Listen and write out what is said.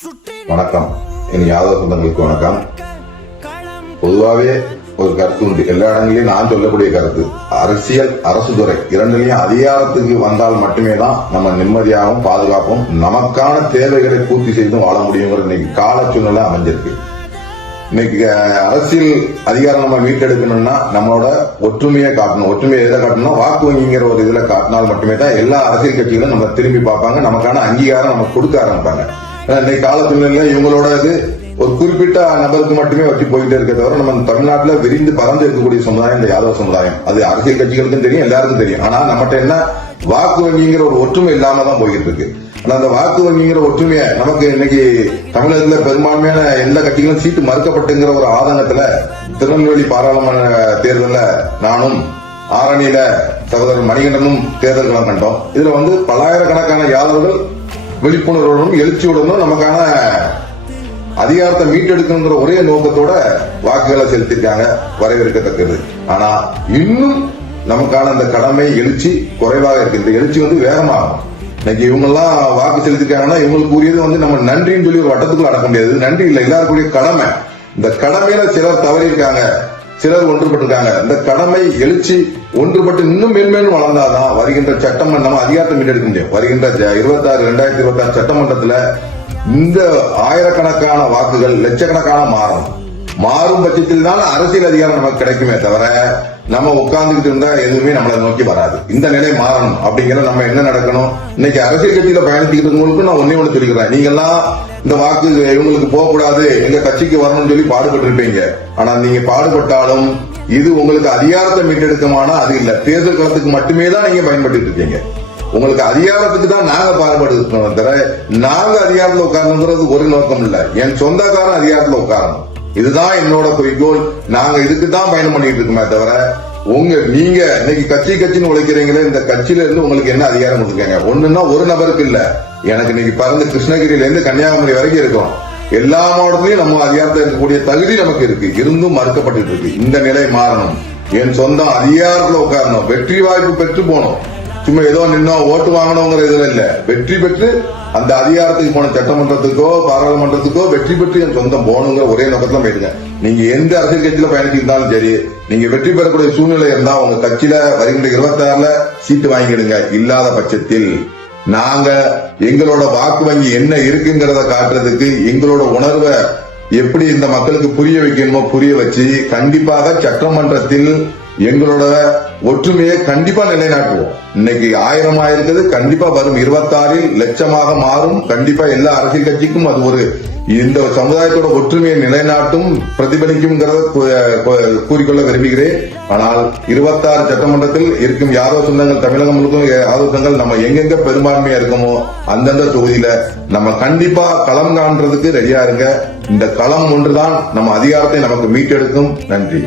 வணக்கம். என் யாதவ சொந்தங்களுக்கு வணக்கம். பொதுவாகவே ஒரு கருத்து உண்டு, எல்லா இடங்களிலும் நான் சொல்லக்கூடிய கருத்து, அரசியல் அரசு துறை இரண்டிலையும் அதிகாரத்துக்கு வந்தால் மட்டுமே தான் நம்ம நிம்மதியாகவும் பாதுகாப்பும் நமக்கான தேவைகளை பூர்த்தி செய்தும் வாழ முடியுங்கிற இன்னைக்கு கால சூழ்நிலை அமைஞ்சிருக்கு. இன்னைக்கு அரசியல் அதிகாரம் நம்ம மீட்டெடுக்கணும்னா நம்மளோட ஒற்றுமையை காட்டணும். ஒற்றுமையை எதை காட்டணும்னா வாக்கு வங்கிங்கிற ஒரு இதுல காட்டினால் மட்டுமே தான் எல்லா அரசியல் கட்சிகளும் நம்ம திரும்பி பார்ப்பாங்க, நமக்கான அங்கீகாரம் நம்ம கொடுக்க ஆரம்பிப்பாங்க. இன்னைக்கு காலத்துல இவங்களோட இது ஒரு குறிப்பிட்ட நபருக்கு மட்டுமே வச்சு போயிட்டே இருக்க தவிர நம்ம தமிழ்நாட்டுல விரிந்து பறந்து இருக்கக்கூடிய சமுதாயம் இந்த யாதவ சமுதாயம். அது அரசியல் கட்சிகளுக்கும் தெரியும், எல்லாருக்கும் தெரியும். ஆனா நம்மகிட்ட என்ன வாக்கு வங்கிங்கிற ஒரு ஒற்றுமை இல்லாம தான் போயிட்டு இருக்கு. ஆனா அந்த வாக்கு வங்கிங்கிற ஒற்றுமையை நமக்கு இன்னைக்கு தமிழகத்துல பெரும்பான்மையான எல்லா கட்சிகளும் சீட்டு மறுக்கப்பட்டுங்கிற ஒரு ஆதங்கத்துல திருநெல்வேலி பாராளுமன்ற தேர்தலில் நானும் ஆரணியில சகோதரர் மணிகண்டனும் தேர்தல்களை கண்டோம். இதுல பல்லாயிரக்கணக்கான யாதவர்கள் விழிப்புணர்வுடனும் எழுச்சியுடனும் நமக்கான அதிகாரத்தை மீட்டெடுக்கணுங்கிற ஒரே நோக்கத்தோட வாக்குகளை செலுத்திருக்காங்க, வரவேற்கத்தக்கது. ஆனா இன்னும் நமக்கான அந்த கடமை எழுச்சி குறைவாக இருக்கு. இந்த எழுச்சி வேகமாகும். இன்னைக்கு இவங்க எல்லாம் வாக்கு செலுத்திருக்காங்கன்னா இவங்களுக்கு உரியது நம்ம நன்றின்னு சொல்லி ஒரு வட்டத்துக்குள்ள அடக்க முடியாது. நன்றி இல்லை, எல்லாருக்குரிய கடமை. இந்த கடமையில சிலர் தவறியிருக்காங்க, சிலர் ஒன்றுபட்டிருக்காங்க. இந்த கடமை எழுச்சி ஒன்றுபட்டு இன்னும் மேன்மேலும் வளர்ந்தாதான் வருகின்ற சட்டமன்றம் நம்ம அதிகாரத்தை மீட்டெடுக்க முடியும். வருகின்ற 2026 சட்டமன்றத்துல இந்த ஆயிரக்கணக்கான வாக்குகள் லட்சக்கணக்கான மாறும் பட்சத்தில் தான் அரசியல் அதிகாரம் நமக்கு கிடைக்குமே தவிர நம்ம உட்கார்ந்துகிட்டு இருந்தா எதுவுமே நம்மளை நோக்கி வராது. இந்த நிலை மாறணும் அப்படிங்கிற நம்ம என்ன நடக்கணும்? இன்னைக்கு அரசியல் கட்சியில பயணிச்சுக்கிட்டு இருக்கவங்களுக்கு நான் ஒன்னே ஒண்ணு சொல்லிக்கிறேன், நீங்க எல்லாம் இந்த வாக்கு இவங்களுக்கு போகக்கூடாது, எங்க கட்சிக்கு வரணும்னு சொல்லி பாடுபட்டு இருப்பீங்க. ஆனா நீங்க பாடுபட்டாலும் இது உங்களுக்கு அதிகாரத்தை மீட்டெடுக்கமான அது இல்ல, தேர்தல் களத்துக்கு மட்டுமே தான் நீங்க பயன்பட்டு இருக்கீங்க. உங்களுக்கு அதிகாரத்துக்கு தான் நாங்க பாடுபட்டு தவிர நாங்க அதிகாரத்துல உட்காரணுங்கிறது ஒரு நோக்கம் இல்ல. என் சொந்தக்காரன் அதிகாரத்துல உட்காரணும், இதுதான் என்னோட குறிக்கோள். நாங்க இதுக்கு தான் பயணம் பண்ணிட்டு இருக்கோமே தவிர நீங்க இன்னைக்கு கட்சின்னு உழைக்கிறீங்களே, இந்த கட்சியில இருந்து உங்களுக்கு என்ன அதிகாரம் கொடுத்துருக்காங்க? ஒண்ணுன்னா ஒரு நபருக்கு இல்ல, எனக்கு இன்னைக்கு பறந்து கிருஷ்ணகிரியில இருந்து கன்னியாகுமரி வரைக்கும் இருக்கும். எல்லா மாவட்டத்திலையும் நம்ம அதிகாரத்தில் இருக்கக்கூடிய தகுதி நமக்கு இருக்கு, இருந்தும் மறுக்கப்பட்டு இருக்கு. இந்த நிலை மாறணும். என் சொந்தம் அதிகாரத்துல உட்காரணும், வெற்றி வாய்ப்பு பெற்று போனோம். சும்மா ஏதோ நின்னோம் ஓட்டு வாங்கணுங்கிற இதுல இல்ல, வெற்றி பெற்று அந்த அதிகாரத்துக்கு போன சட்டமன்றத்துக்கோ பாராளுமன்றத்துக்கோ வெற்றி பெற்று என் சொந்தம் போகணுங்கிற ஒரே நோக்கத்துல போயிடுங்க. நீங்க எந்த அரசியல் கட்சியில பயணிச்சிருந்தாலும் சரி, நீங்க வெற்றி பெறக்கூடிய சூழ்நிலை இருந்தா உங்க கட்சியில வருகின்ற 26 சீட்டு வாங்கிடுங்க. இல்லாத பட்சத்தில் நாங்க எங்களோட வாக்கு வங்கி என்ன இருக்குங்கிறத காட்டுறதுக்கு எங்களோட உணர்வை எப்படி இந்த மக்களுக்கு புரிய வைக்கணுமோ புரிய வச்சு கண்டிப்பாக சட்டமன்றத்தில் எங்களோட ஒற்றுமையை கண்டிப்பா நிலைநாட்டுவோம். இன்னைக்கு 1000 ஆயிருக்குது, கண்டிப்பா வரும் 26 லட்சமாக மாறும். கண்டிப்பா எல்லா அரசியல் கட்சிக்கும் அது ஒரு இந்த சமுதாயத்தோட ஒற்றுமையை நிலைநாட்டும் பிரதிபலிக்கும் கூறிக்கொள்ள விரும்புகிறேன். ஆனால் 26 சட்டமன்றத்தில் இருக்கும் யாதவ சொந்தங்கள் தமிழகம் முழுக்கும் யாதவ சொந்தங்கள் நம்ம எங்கெங்க பெரும்பான்மையா இருக்கோமோ அந்தந்த தொகுதியில நம்ம கண்டிப்பா களம் காண்றதுக்கு ரெடியா இருங்க. இந்த களம் ஒன்றுதான் நம்ம அதிகாரத்தை நமக்கு மீட்டெடுக்கும். நன்றி.